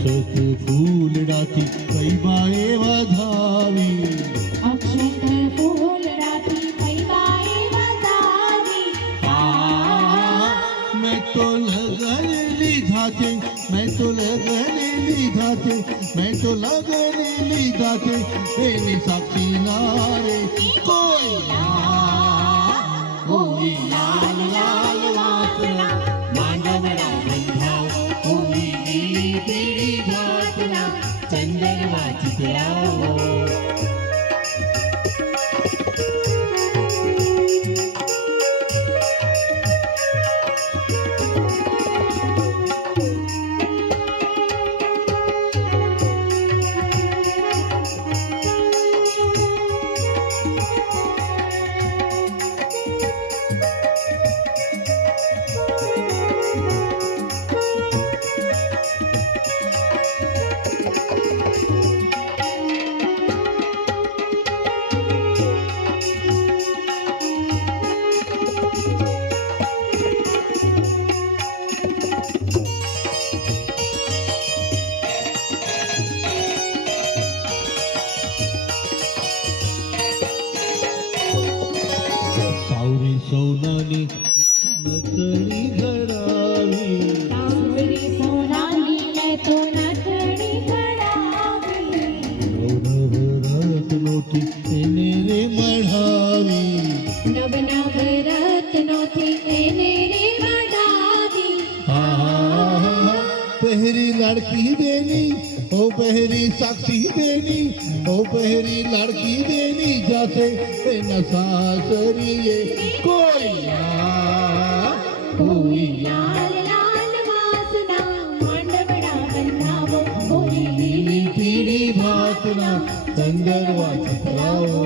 अक्षत फूलडाची कैबाए वाधावी अक्षत फूलडाची कैबाए वाधावी मैं तो लगन लीधा थे मैं तो लगन लीधा थे मैं तो लगन लीधा थे एनी साक्षी नारे कोई लाल लाल वासना मांडवरा बंधाव कोणी नीली पिळी घातला चंदनवा चितळावो सावरी सोनानी नथणी घडावी सावरी सोनाली तो नथणी घडावी नवनव रत्नोती એને રે મઢાવી नव नव रत्नोथी એને रे मढावी पहरी लड़की देनी ओ पहरी साक्षी देनी ओ पहरी लड़की देनी जासे न सासरिये कोई लाल लाल वासना मांडवड़ा बंधावो कोई नीली पीड़ी भातना चंदनवा चितरावो